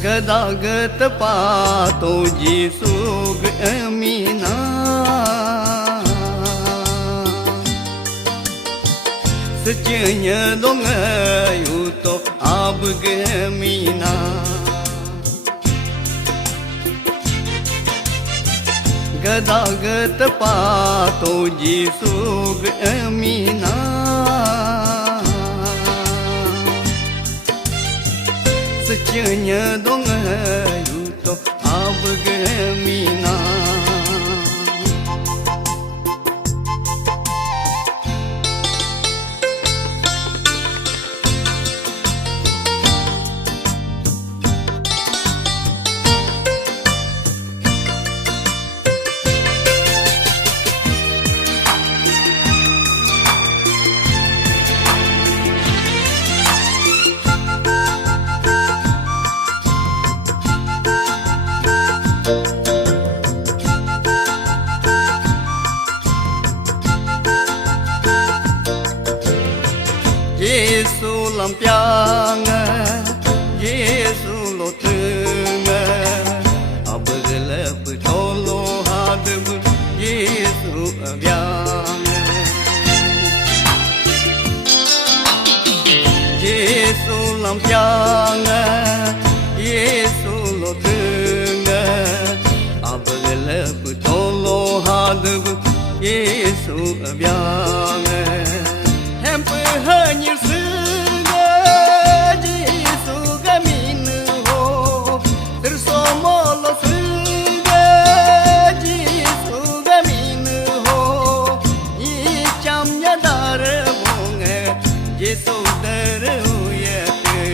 Gadagat pato Jisug amina Secenya dong ayuto abgemina Gadagat pato Jisug amina Secenya dong ayuto abgemina Yesu lampiang Yesu loteng Abgelap tolo hadeb Yesu abyang Yesu lampiang Yesu loteng Abgelap tolo hadeb Yesu abyang hanyir sunga Jisu gamin ho tersomolo sunga Jisu gamin ho icamnya darbonge Jisu daruyate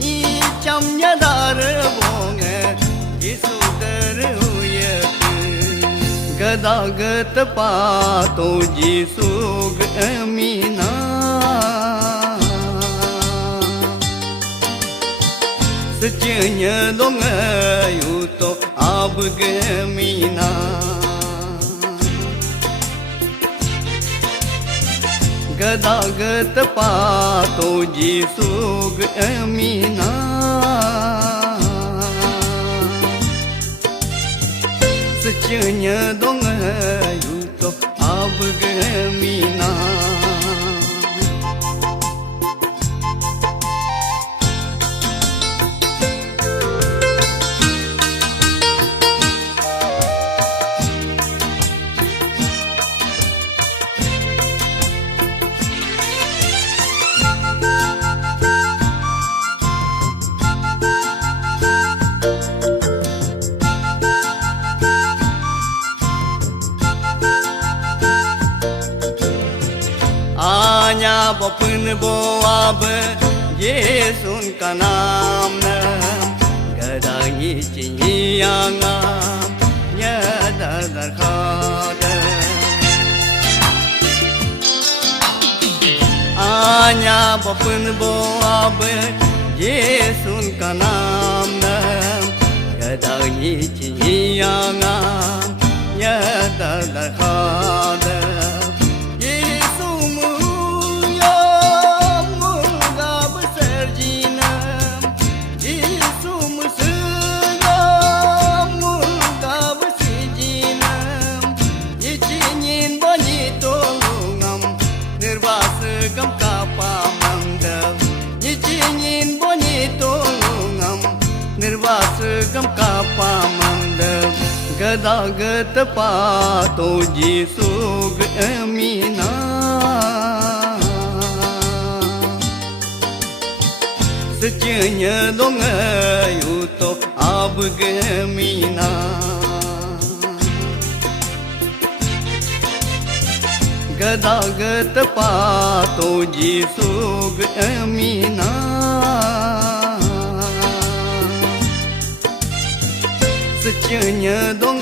icamnya darbonge Jisu daruyate gadagat pato Jisu amina Secenya dong ayuto abgemina Gadagat pato Jisug amina Secenya dong ayuto abgemina Anya bopun boab Yesun kanam nam Gadangi cinyangam Nyada darkhada Anya bopun boab Yesun kanam nam Gadangi cinyangam Nyada darkhada Gam kapa mandam gadagat pato Jisug amina Secenya dong ayuto abgemina Gadagat pato Jisug amina Secenya dong